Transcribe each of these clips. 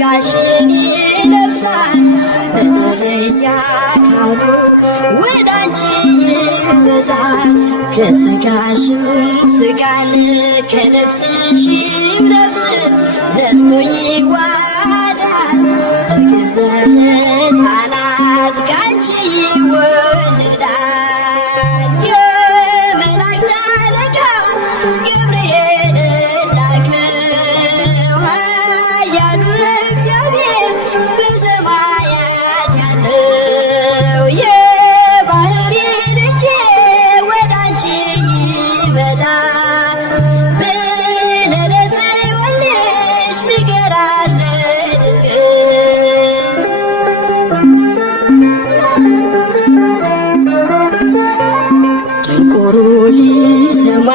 ስጋሽን ይለብሳል በተለየ አካሉ ወደ አንቺ ይመጣል። ከስጋሽም ስጋን ከነፍስሽም ነፍስን ነስቶ ይዋሃዳል። በግዘ ሕፃናት ካንቺ ይወለዳል። የመላእክት አለቃ ገብርኤል ላከው ኃያሉ እግዚአብሔር በሰማያት ያለው የባሕሪ ልጄ ወደ አንቺ ይመጣል ብለህ ለጽዮን ልጅ ንገራት ለድንግል። ደንቆሮ ሊሰማ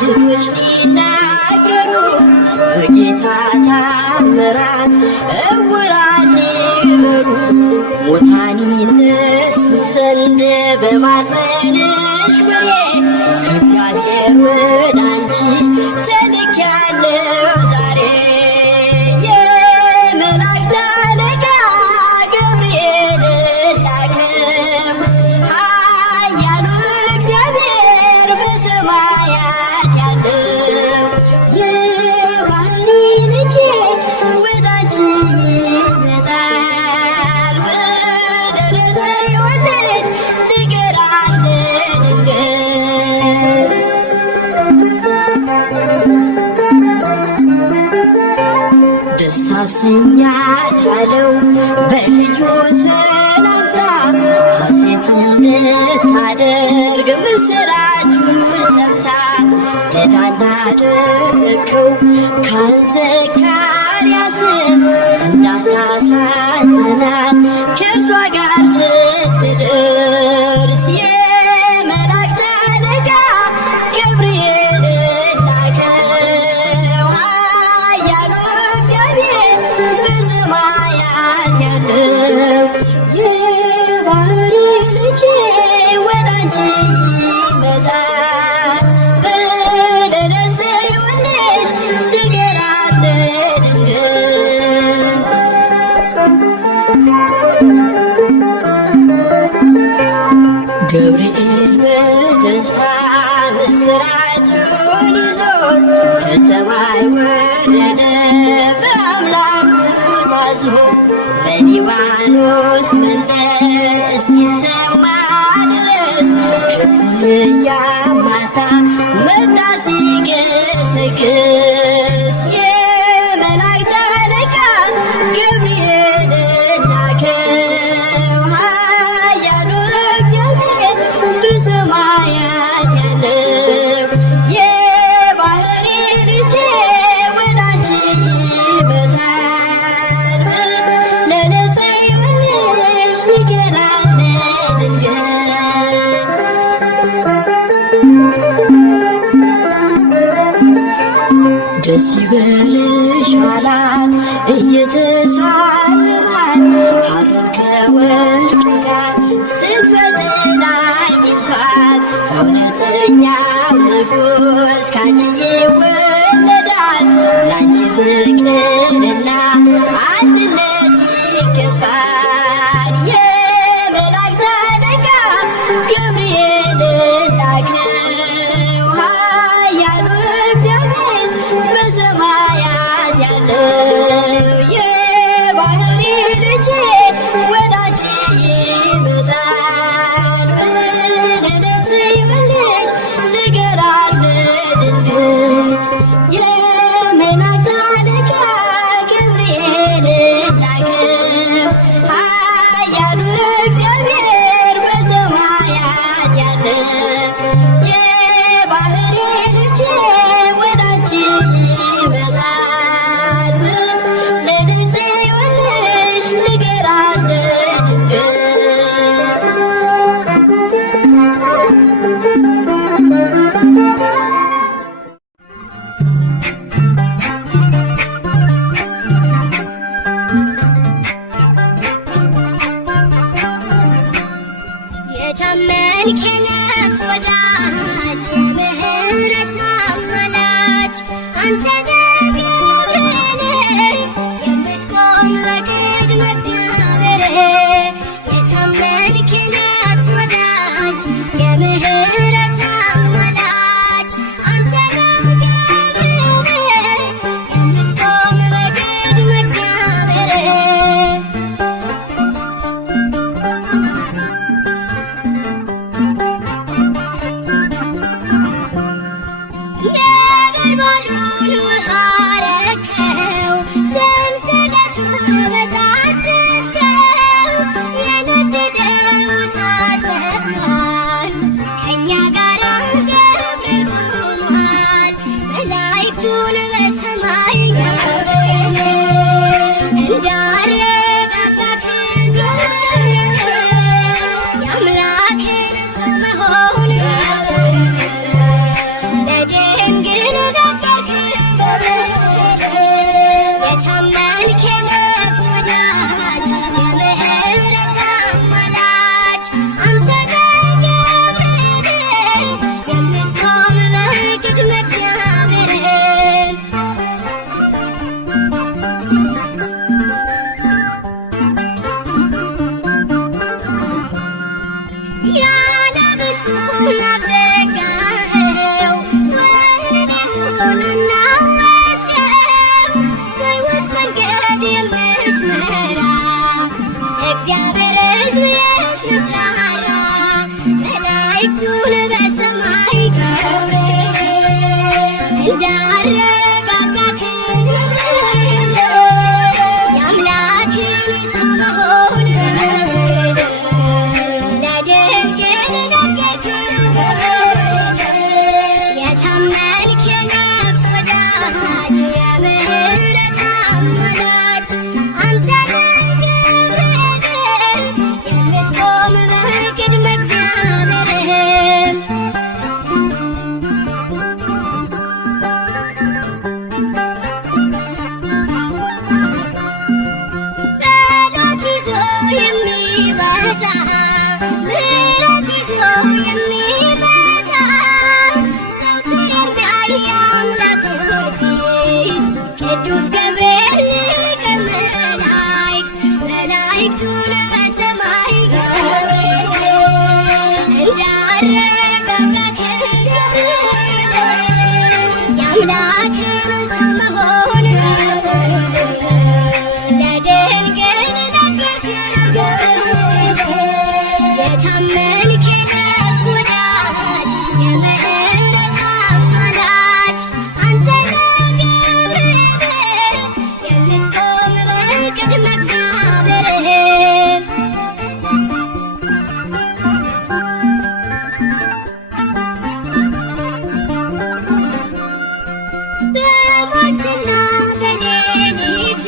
ድሆች ሊናገሩ በጌታ ታምራት ዕውራን ሊበሩ ሙታን ይነሱ ዘንድ በማኅፀንሽ ፍሬ ከእግዚአብሔር ወደ አንቺ ተልኬያለሁ ዛሬ። የመላእክት አለቃ ገብርኤል ላከው ኃያሉ እግዚአብሔር በሰማያት ያለው የባሕሪ ልጄ ወደ አንቺ ይመጣል ብለህ ለጽዮን ልጅ ንገራት ለድንግል። ደስ አሰኛታለሁ በልዩ ሰላምታ ሐሴት እንድታደርግ ምስራቹን ሰምታ ድዳ እንዳደረግከው ካህን ዘካርያስን እንዳታሳዝናት ከእርሷ ጋር ስትደርስ የመላእክት አለቃ ገብርኤል ላከው ኃያሉ እግዚአብሔር በሰማያት ያለው የባሕሪ ልጄ ወደ አንቺ ይመጣል ብለህ ለጽዮን ልጅ ንገራት ለድንግል። ገብርኤል በደስታ ምስራቹን ይዞ ከሰማይ ወረደ በአምላኩ ታዞ በሊባኖስ መንደር እስኪሰማ ድረስ ክፍል እያማታ መጣ ሲገሰግስ የመላእክት አለቃ ገብርኤል ላከው ኃያሉ እግዚአብሔር በሰማያት ያለው የባሕሪ ልጄ ወደ አንቺ ይመጣል ብለህ ለጽዮን ልጅ ንገራት ለድንግል። ደስ ይበልሽ አላት እየተሳለማት ሐርን ከወርቅ ጋር ስትፈትል አግኝቷት እውነተኛው ንጉሥ ካንቺ ይወለዳል ላንቺ ፍቅርና አንድነት ይገባል። የመላእክት አለቃ ገብርኤል ላከው ኃያሉ እግዚአብሔር በሰማያት ያለው የባሕሪ ልጄ ወደ አንቺ ይመጣል ብለህ ለጽዮን ልጅ ንገራት ለድንግል። የመላእክት አለቃ በሰማይ ገብርኤል እንዳረጋጋ ክንድ የአምላክን ሰው መሆን ለድንግል ነገርከው የታመንክ የነፍስ ወዳጅ የምህረት አማላጅ አንተ ነህ ገብርኤል የምትቆም በቅድመ እግዚአብሔር ጸሎት ይዞ የሚመጣ ምሕረት ይዞ የሚመጣ ዘወትር የሚያይ አምላክን ፊት ቅዱስ ገብርኤል ሊቀ መላእክት መላእክቱን በሰማይ ገብርኤል እንዳረጋጋ ክንድ የአምላክን ሰው መሆን ለድንግል ነገርከው የታመንክ የነፍስ ወዳጅ የምህረት አማላጅ አንተ ነህ ገብርኤል የምትቆም በቅድመ እግዚአብሔር በሞትና በሌሊት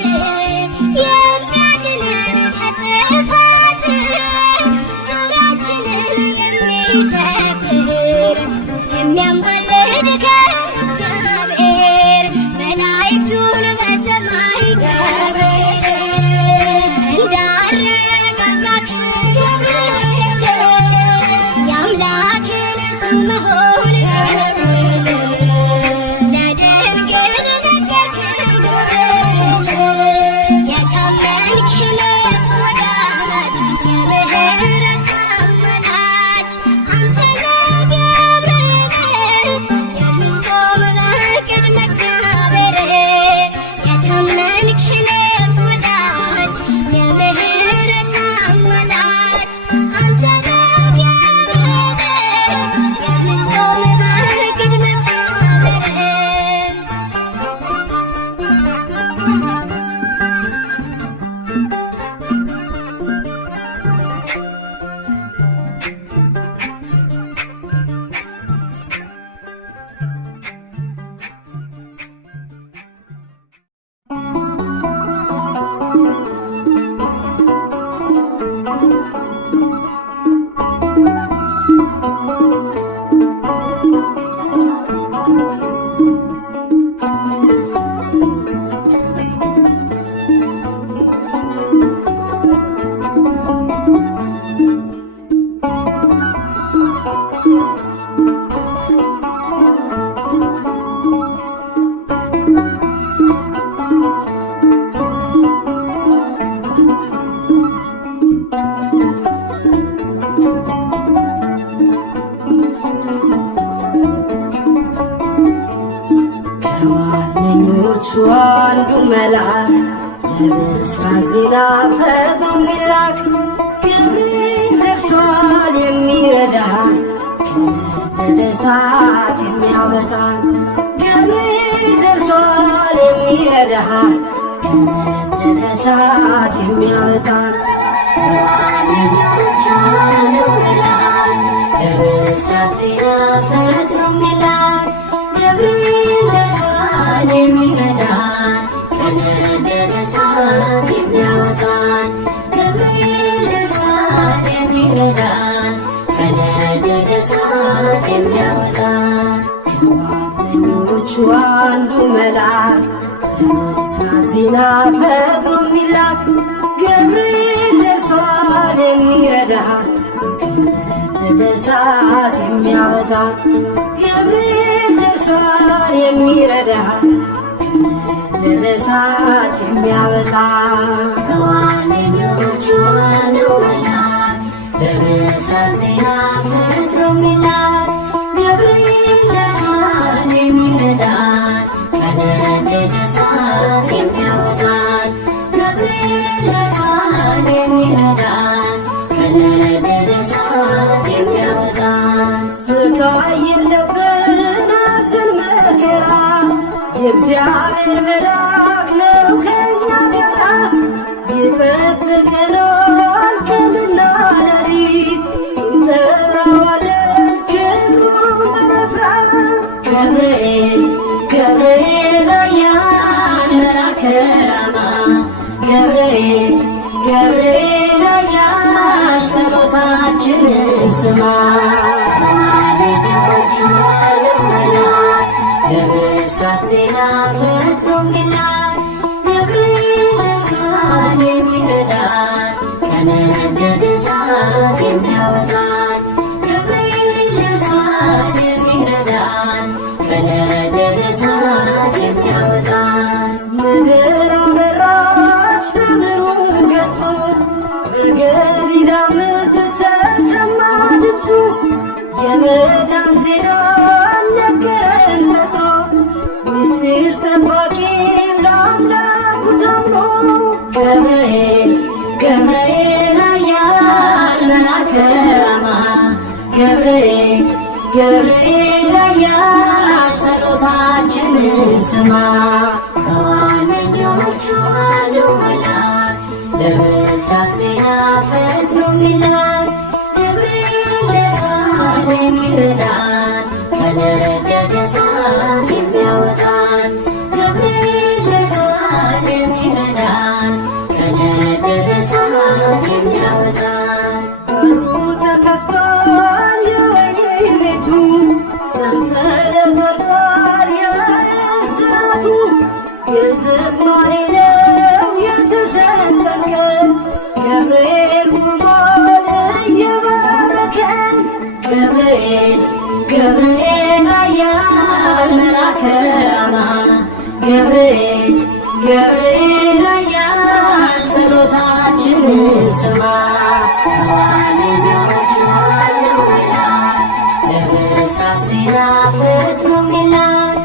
የሚያድነን ከጥፋት ዙሪያችንን የሚሰፍር የሚያማልድ ከእግዚአብሔር መላእክቱን በሰማይ ገብርኤል እንዳረጋጋ ክንድ የአምላክን ሰው መሆን ለድንግል ነገርከው የታመንክ የነፍስ ወዳጅ የምህረት አማላጅ አንተ ነህ ገብርኤል የምትቆም በቅድመ እግዚአብሔር የታመንክ የነፍስ ወዳጅ የምህረት አማላጅ አንተ ነህ ገብርኤል የምትቆም በቅድመ እግዚአብሔር ከዋነኞቹ አንዱ መልአክ ለብስራት ዜና ፈጥኖ የሚላክ ገብርኤል ደርሷል የሚረዳን ከነደደ እሳት የሚያወጣን ገብርኤል ደርሷል የሚረዳን ከነደደ እሳት የሚያወጣን ከዋነኞቹ አንዱ መልአክ ለብስራት ዜና ፈጥኖ የሚላክ ገብርኤል ደርሷል የሚረዳን ከነደደ እሳት የሚያወጣን ገብርኤል ደርሷል የሚረዳን ከነደደ እሳት የሚያወጣን ከዋነኞቹ አንዱ መልአክ ለብስራት ዜና ፈጥኖ የሚላክ ገብርኤል ደርሷል የሚረዳን ከነደደ እሳት የሚያወጣን ገብርኤል ደርሷል የሚረዳን ከነደደ እሳት የሚያወጣን ከዋነኞቹ አንዱ መልአክ ለብስራት ዜና ፈጥኖ የሚላክ ገብርኤል ደርሷል የሚረዳን ከነደደ እሳት የሚያወጣን ገብርኤል ደርሷል የሚረዳን ከነደደ እሳት የሚያወጣን ስቃይ የለብን ሐዘን መከራ የእግዚአብሔር መልአክ ነው ከእኛ ጋራ ይጠብቀናል ቀንና ሌሊት እንጠራዋለን ክብሩን በመፍራት ገብርኤል ገብርኤል ኃያል መልአከ ራማ ገብርኤል ገብርኤል ኃያል ጸሎታችንን ስማ የብስራት ዜና ፈጥኖ የሚላክ ገብርኤል ደርሷል የሚረዳን ከነደደ እሳት የሚያወጣን ገብርኤል ደርሷል የሚረዳን ከነደደ እሳት የሚያወጣን ምድር አበራች በብሩህ ገጹ በገሊላ ምድር ተሰማ ድምፁ የመዳን ዜና ነገረን ፈጥኖ ምስጢር ጠባቂው ለአምላኩ ታምኖ ገብርኤል ገብርኤል ኃያል መልአከ ራማ ገብርኤል ገብርኤል ኃያል ጸሎታችንን ስማ ከዋነኞቹ አንዱ መልአክ ለብስራት ዜና ፈጥኖ የሚላክ ገብርኤል ደርሷል የሚረዳን ከነደደ እሳት የሚያወጣን ገብርኤል ደርሷል የሚረዳን ከነደደ እሳት የሚያወጣን በሩ ተከፍቷል የወህኒ ቤቱ ሰንሰለት ወድቋል የእስራቱ የዝማሬ ነው የተሰጠን ቀን ገብርኤል ቆሟል እየባረከን ገብርኤል ገብርኤል ኃያል መልአከ ራማ ገብርኤል ገብርኤል ኃያል ጸሎታችንን ስማ ከዋነኞቹ አንዱ መልአክ ለብስራት ዜና ፈጥኖ የሚላክ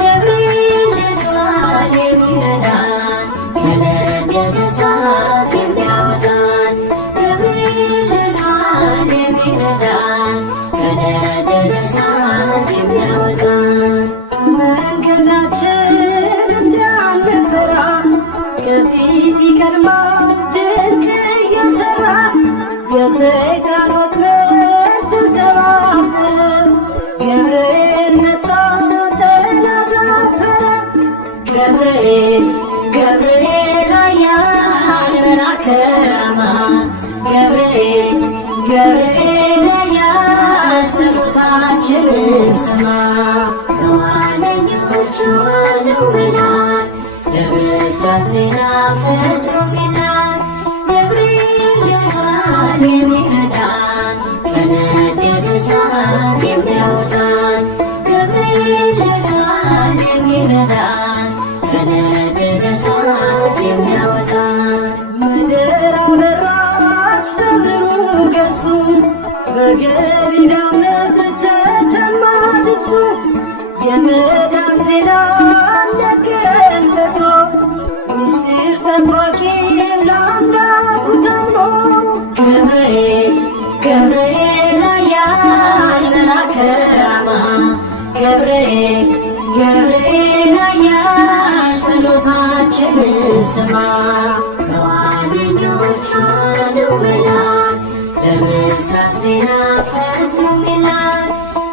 ገብርኤል ደርሷል የሚረዳን ከነደደ እሳት የሚያወጣን ገብርኤል ደርሷል የሚረዳን ከነደደ እሳት የሚያወጣን መንገዳችን እንዳንፈራ ከፊት ይቀድማል ድንቅ እየሠራ የሰይጣን ወጥመድ ተሰባበረ ገብርኤል መጣ ጠላት አፈረ ገብርኤል ገብርኤል ኃያል መልአከ ራማ ገብርኤል ገብርኤል ኃያል ጸሎታችንን ስማ ከዋነኞቹ አንዱ መልአክ ለብስራት ዜና ፈጥኖ የሚላክ ገብርኤል ደርሷል የሚረዳን ከነደደ እሳት የሚያወጣን ገብርኤል ደርሷል የሚረዳን ከነደደ እሳት የሚያወጣን ምድር አበራች በብሩህ ገጹ በገሊላ ምድር ተሰማ ድምፁ የመዳን ዜና ነገረን ፈጥኖ ምስጢር ጠባቂው ለአምላኩ ታምኖ ገብርኤል ገብርኤል ኃያል መልአከ ራማ ገብርኤል ገብርኤል ኃያል ጸሎታችንን ስማ ከዋነኞቹ አንዱ መልአክ ለብስራት ዜና ፈጥኖ የሚላክ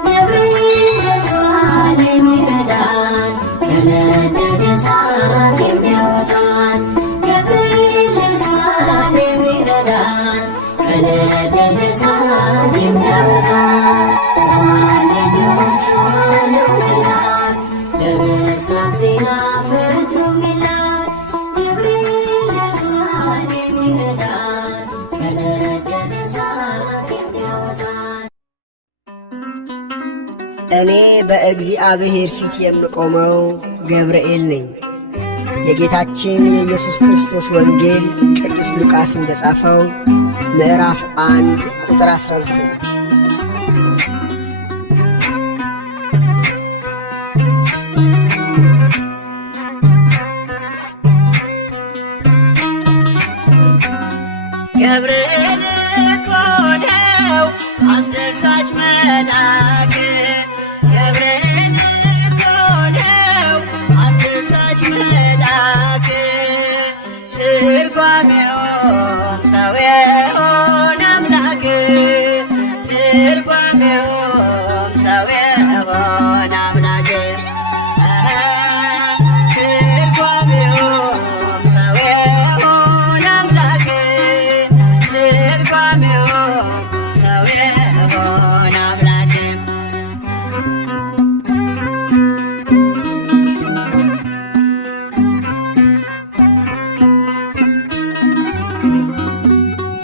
ገብርኤል ደርሷል የሚረዳን ከነደደ እሳት የሚያወጣን ገብርኤል ደርሷል የሚረዳን ከነደደ እሳት የሚያወጣን ከዋነኞቹ አንዱ መልአክ ለብስራት ዜና ፈጥኖ የሚላክ ገብርኤል ደርሷል የሚረዳን ከነደደ እሳት የሚያወጣን እኔ በእግዚአብሔር ፊት የምቆመው ገብርኤል ነኝ። የጌታችን የኢየሱስ ክርስቶስ ወንጌል ቅዱስ ሉቃስ እንደጻፈው ምዕራፍ 1 ቁጥር 19። ገብርኤል እኮ ነው አስደሳች መልአክ የሆነ አምላክ ትርጓሜውም ሰው የሆነ አምላክ ትርጓሜውም ሰው የሆነ አምላክ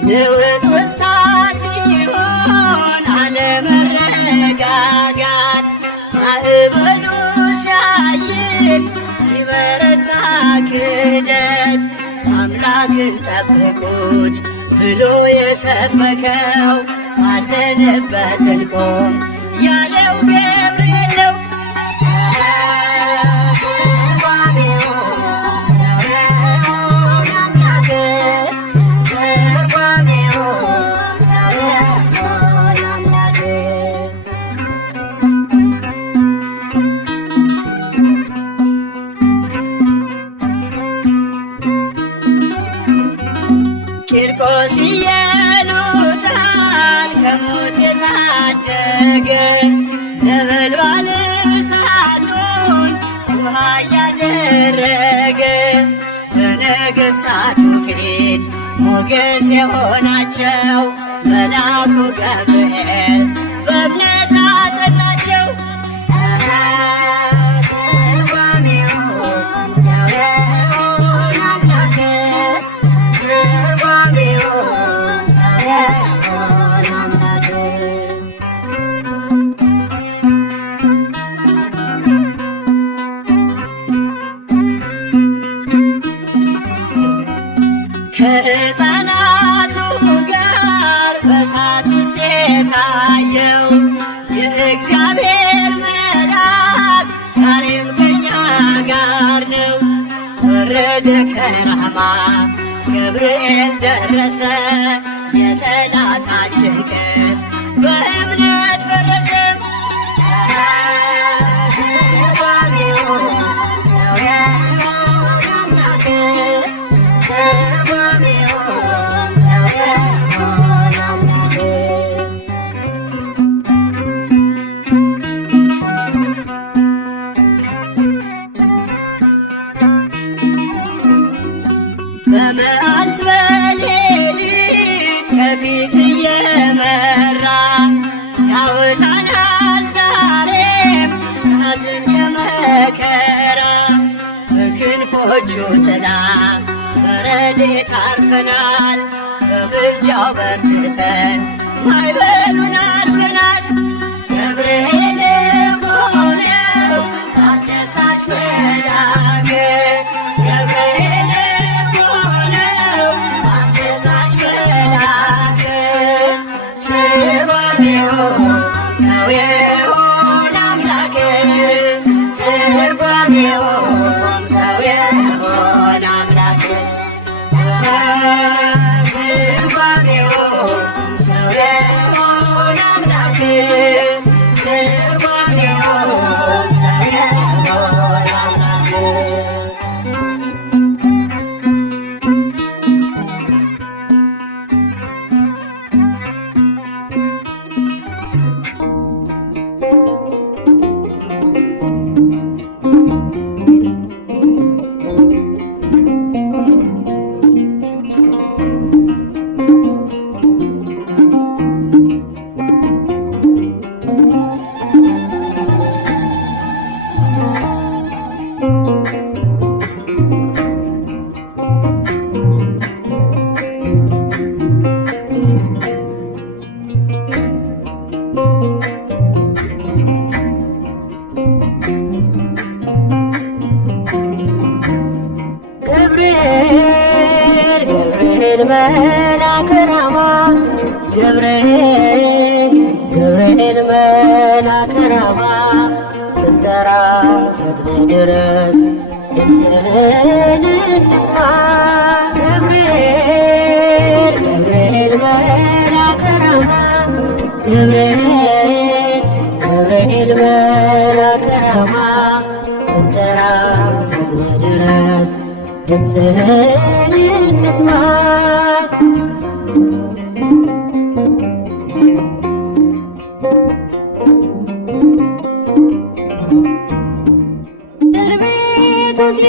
ንውጽ ውስታ ሲሆን አለመረጋጋት ማዕበሉ ሲያይል ሲበረታ ክደት አምላክን ጠብቁት ብሎ የሰበከው ባለንበት እንቆም ያለው ገብርኤል ነው። ቂርቆስ ኢየሉጣን ከሞት የታደገ ነበልባል እሳቱን ውሃ ያደረገ በነገሥታቱ ፊት ሞገስ የሆናቸው መልአኩ ገብርኤል በእምነት አጸናቸው። ከሕፃናቱ ጋር በእሳት ውስጥ የታየው የእግዚአብሔር መልአክ ዛሬም ከኛ ጋር ነው። ወረደ ከራማ ገብርኤል ደረሰ የጠላታችን ቅጥ በእምነት ፈረሰ። በመዓልት በሌሊት ከፊት እየመራ ያወጣናል ዛሬም ከሐዘን ከመከራ በክንፎቹ ጥላ በረድኤት አርፈናል በምልጃው በርትተን ማዕበሉን አልፈናል። ገብርኤል ሆነው አስደሳች መልአክ ገብርኤል ሰው የሆነ አምላክ ትርጓሜውም ሰው የሆነ አምላክ ትርጓሜውም ሰው የሆነ አምላክ ትርጓሜውም ሰው የሆነ አምላክ ገብርኤል መልአከ ራማ ገብርኤል መልአከ ራማ ስንጠራ ፈጥነህ ድረስ ድምፅህን እንስማ። ገብርኤል መልአከ ራማ ገብርኤል መልአከ ራማ ስንጠራ ፈጥነህ ድረስ ድምፅህን እንስማ።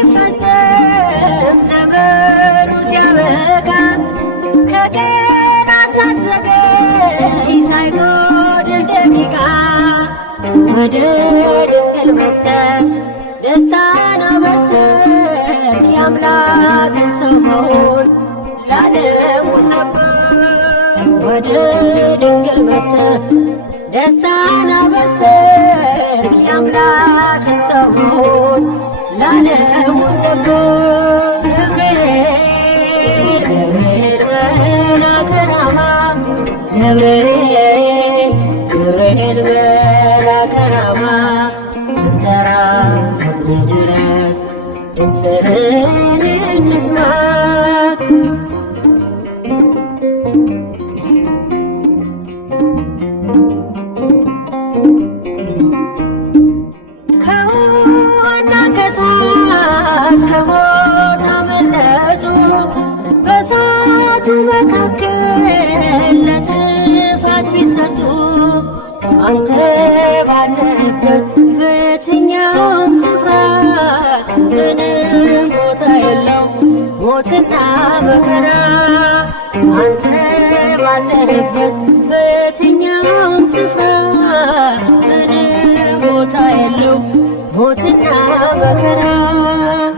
ሲፈጸም ዘመኑ ሲያበቃ ከቀናት ሳትዘገይ ሳይጎድል ደቂቃ ወደ ድንግል መጥተህ ደስታን አበሰርክ የአምላክን ሰው መሆን ለዓለሙ ሰበክ። ወደ ድንግል መጥተህ ደስታን አበሰርክ የአምላክን ሰው መሆን ለዓለሙ ሰበክ። ገብርኤል ገብርኤል መልአከ ራማ ገብርኤል ገብርኤል መልአከ ራማ ስንጠራ ፈጥነህ ድረስ ድምፅህን እንስማ። ከውሃና ከእሳት ከሞት አመለጡ በእሳቱ መካከል ለጥፋት ቢሰጡ አንተ ባለህበት በየትኛውም ስፍራ ምንም ቦታ የለው ሞትና መከራ። አንተ ባለህበት በየትኛውም ስፍራ ምንም ቦታ የለው ሞትና መከራ።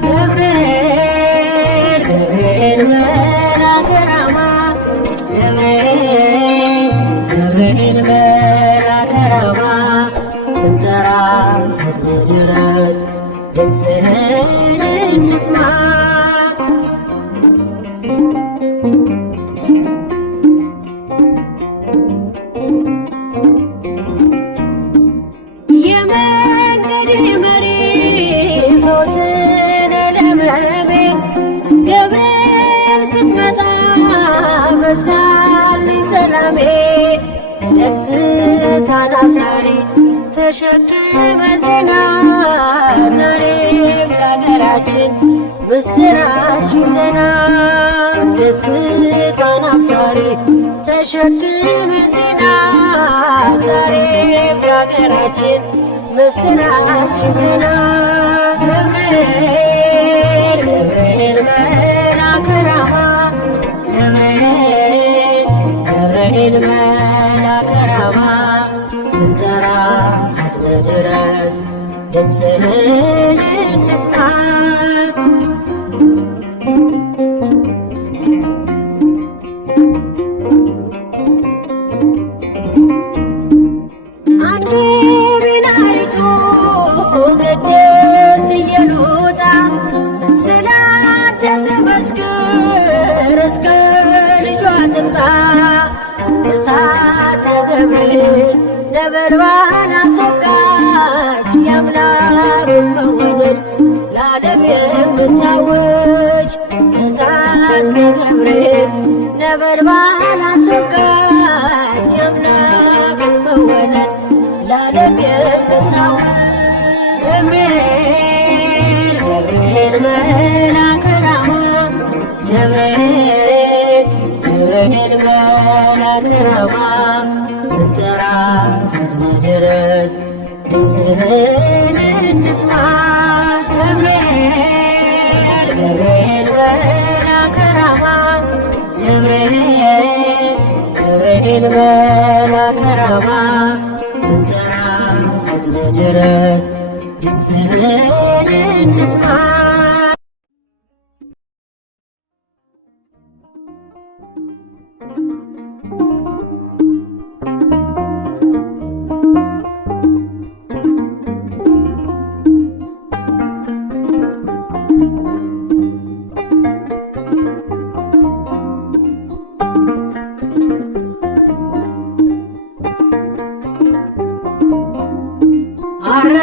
ገብርኤል ገብርኤል መልአከ ራማ ገብርኤል ገብርኤል መልአከ ራማ ስንጠራ ፈጥነህ ድረስ ድምፅህን እንስማ። የመንገድ መሪ ፈውስን ለሕመሜ ገብርኤል ስትመጣ በዛልኝ ሰላሜ። ደስታን አብሳሪ ተሸክመ ዜና ዛሬም ለአገራችን ምስራች ዜና። ደስታን አብሳሪ ተሸክመ ዜና ዛሬም ለአገራችን ምስራች ዜና። ገብርኤል ገብርኤል መልአከ ራማ ገብርኤል ገብርኤል መልአከ ራማ ስንጠራ ፈጥነህ ድረስ ድምፅህን እንስማ። አንግቢናይቱ ቅድስት ኢየሉጣ ስላንተ ትመስክር እስከ ልጇ ትምጣ። እሳት ለገብርኤል ነበልባል አስወጋች የአምላክን መወለድ ለዓለም የምታወጅ። እሳት ለገብርኤል ነበልባል አስወጋች የአምላክን መወለድ ለዓለም የምታወጅ። ገብርኤል ገብርኤል መልአከ ራማ ገብርኤል ገብርኤል መልአከ ራማ ስንጠራ ፈጥነህ ድረስ ድምፅህን እንስማ። ገብርኤል ገብርኤል መልአከ ራማ ገብርኤል ገብርኤል መልአከ ራማ ስንጠራ ፈጥነህ ድረስ ድምፅህን እንስማ።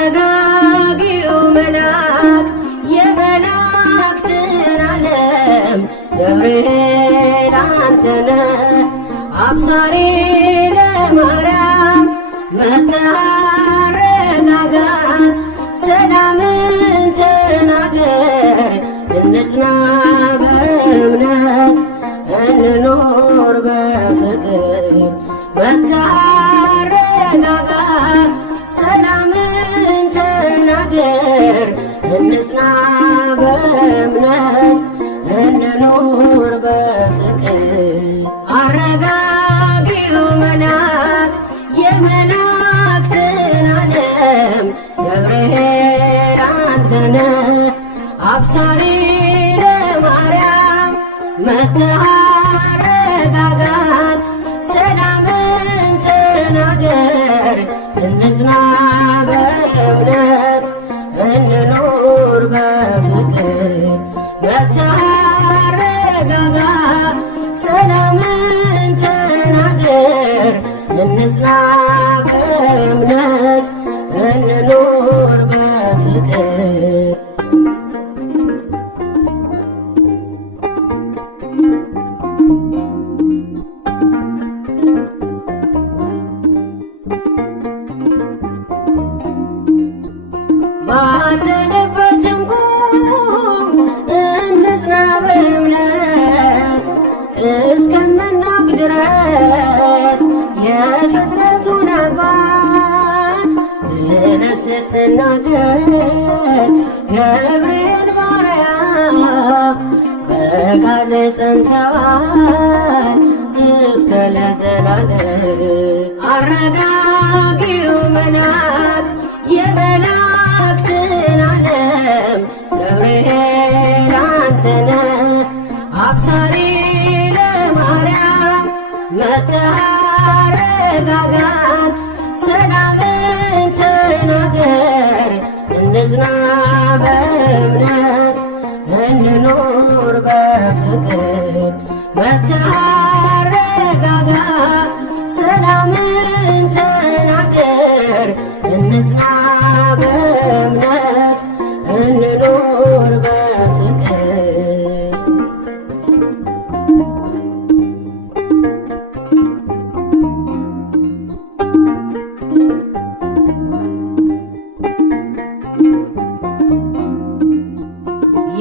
አረጋጊው መልአክ የመላእክትን ዓለም ገብርኤል አንተነህ አብሳሪ ለማርያም መታረጋጋ ሰላምን ተናገር እንጽና በእምነት እንኖር በፍቅር መታረጋጋ ሰላምን ተናገር እንጽና ገብርኤል አንተነ አብሳሪ ለማርያም መጥተህ አረጋጋን፣ ሰላምን ተናገር እንጽና በእምነት እንኑር በፍቅር። መጥተህ አረጋጋ ሰላምን ተናገር እንጽና በእምነት እንኑር በፍቅር። ባለንበት እንኳን እንጽና በእምነት እስከምናውቅ ድረስ የፍጥረቱን አባት ብለህ ስትናገር ገብርኤል ማርያም በቃል ጸንተዋል እስከ ለዘላለም። አረጋጊው መልአክ የመላእክትን ዓለም ገብርኤል አንተነ አብሳሪ ለማርያም መጥተህ አረጋጋን፣ ሰላምን ተናገር እንጽና በእምነት እንኑር በፍቅር። መጥተህ አረጋጋ ሰላምን ተናገር እንጽና በእምነት እንኑር በፍቅር።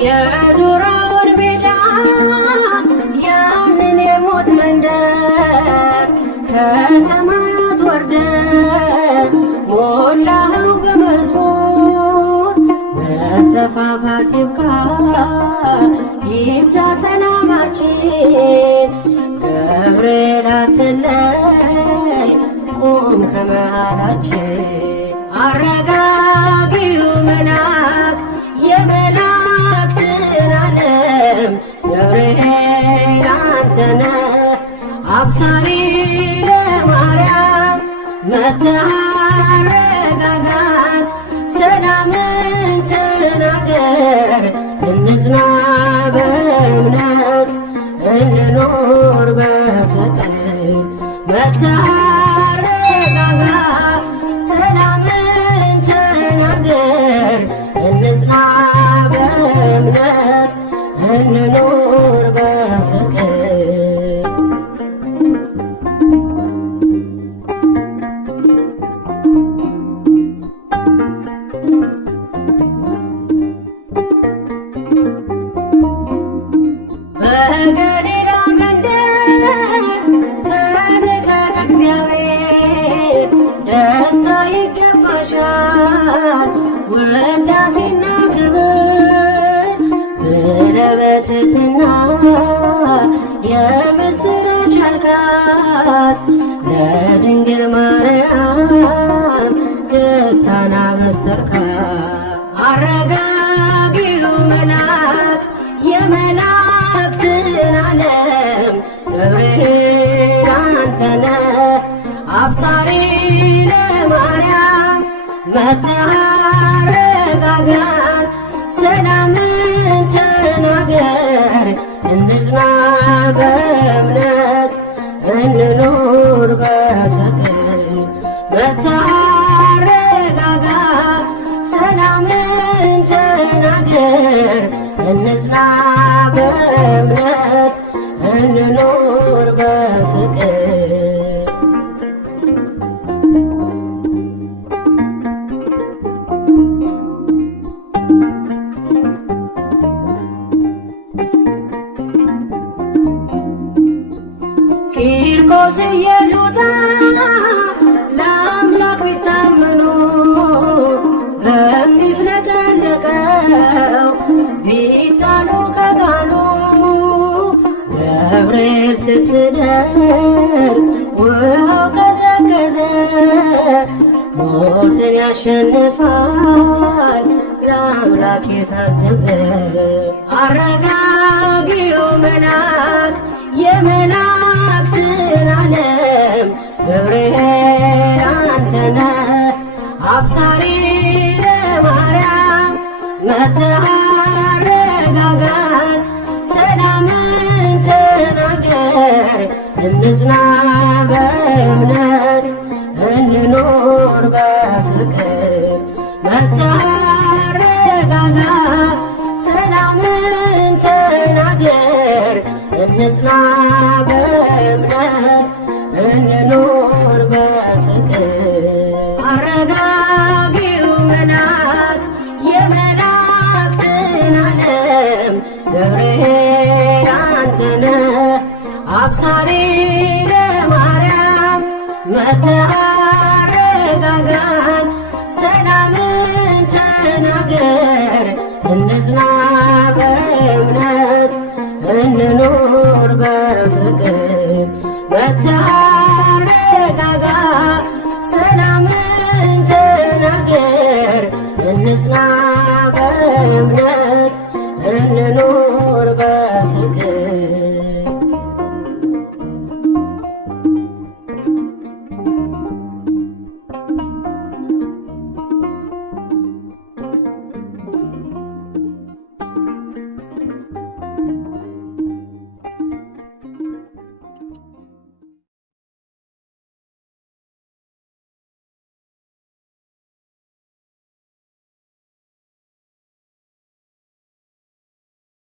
የዱራውን ሜዳ ያንን የሞት መንደር ከሰማያት ወርደ ሞላኸው በመዝሙር። መጠፋፋት ይብቃ ይብዛ ሰላማችን፣ ገብርኤል አትለይ ቁም ከመሃላችን። አረጋጊው መልአክ የመላእክትን ዓለም ገብርኤል አንተነ አብሳሪ ለማርያም መጥተህ አረጋጋን፣ ሰላምን ተናገር እንጽና በእምነት እንኑር በፍቅር። መጥተህ አረጋጋ ሰላምን ተናገር እንጽና በእምነት እንኑር በፍቅር። በገሊላ መንደር ከነገረ እግዚአብሔር ደስታ ይገባሻል ውዳሴና ክብር ብለህ በትሕትና የምስራች አልካት ለድንግል ማርያም ደስታን አበሰርካት። አረጋጊው መልአክ የመላእክትን ዓለም ገብርኤል አንተነ አብሳሪ ለማርያም መጥተህ አረጋጋን፣ ሰላምን ተናገር እንጽና በእምነት እንኑር በፍቅር። መጥተህ አረጋጋ ሰላምን ተናገር እንጽና በእምነት እንኑር በፍቅር። ቂርቆስ ኢየሉጣ ለአምላክ ቢታመኑ በሚፍለቀለቀው ቢጣሉ ከጋኑ ገብርኤል ስትደርስ ውሃው ቀዘቀዘ ሞትን ያሸንፋል ለአምላክ የታዘዘ። አረጋጊው መልአክ የመላእክትን ዓለም ገብርኤል አንተነ አብሳሪ ለማርያም መጥተህ አረጋጋን፣ ሰላምን ተናገር እንጽና በእምነት እንኖር በፍቅር። መጥተህ አረጋጋ ሰላምን ተናገር እንጽና በእምነት እንኖር በፍቅር። አረጋጊው መልአክ የመላእክትን ዓለም ገብርኤል አንተነ አብሳሪ ለማርያም መጥተህ አረጋጋን፣ ሰላምን ተናገር እንጽና